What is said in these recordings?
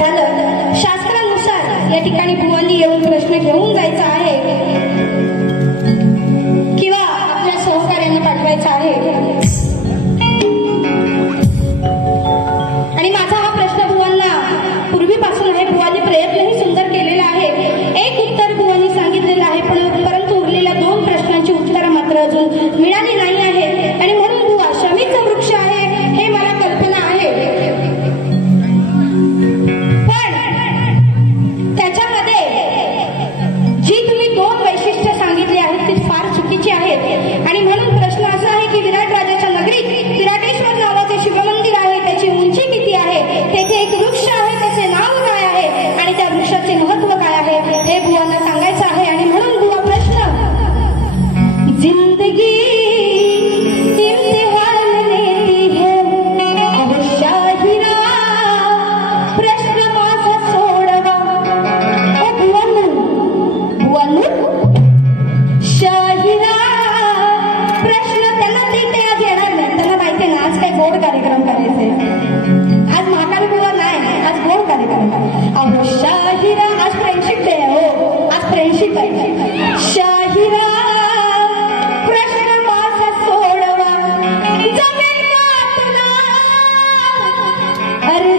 झालं. शास्त्रानुसार या ठिकाणी भुवंदी येऊन प्रश्न घेऊन जायचा गोड कार्यक्रम करायचे. आज महाकाली मुलं नाही आज गोड कार्यक्रम अहो शाहिरा आज फ्रेंडशिप डे हो. आज फ्रेंडशिप आहे. शाहिरा प्रश्न सोडवा. जमेल अरे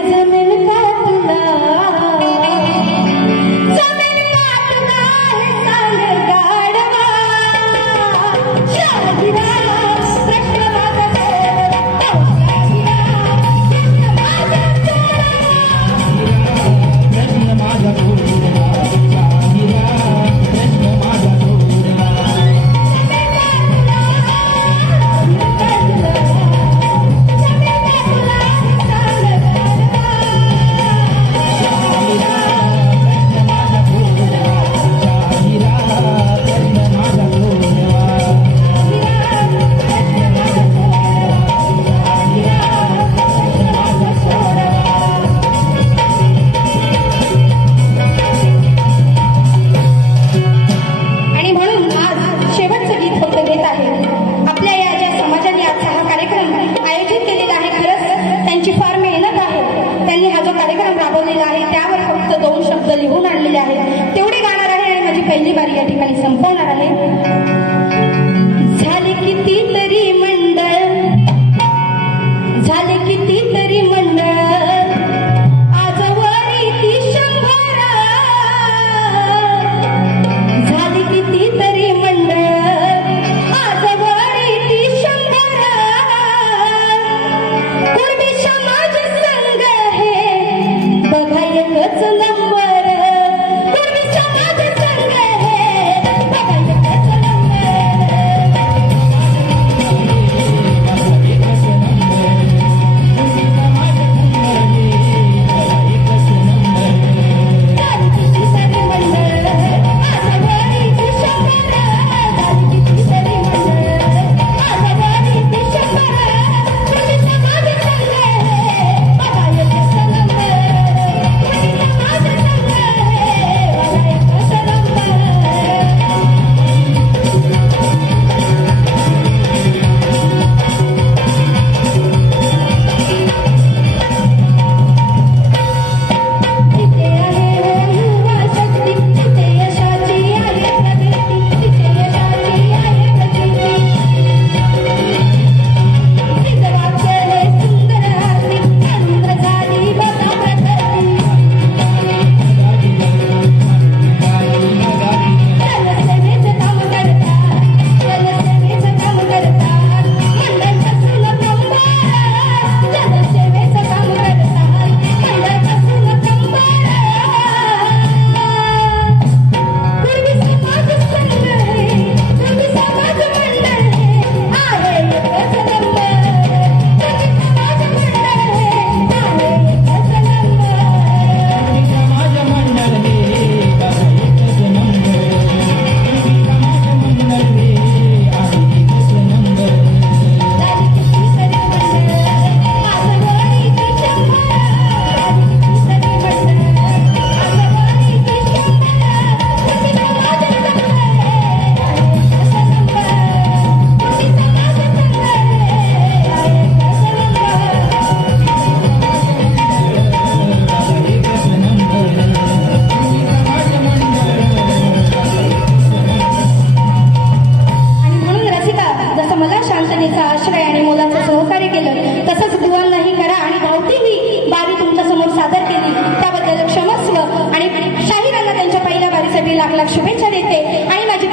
लागला शुभेच्छा देते. आणि माझी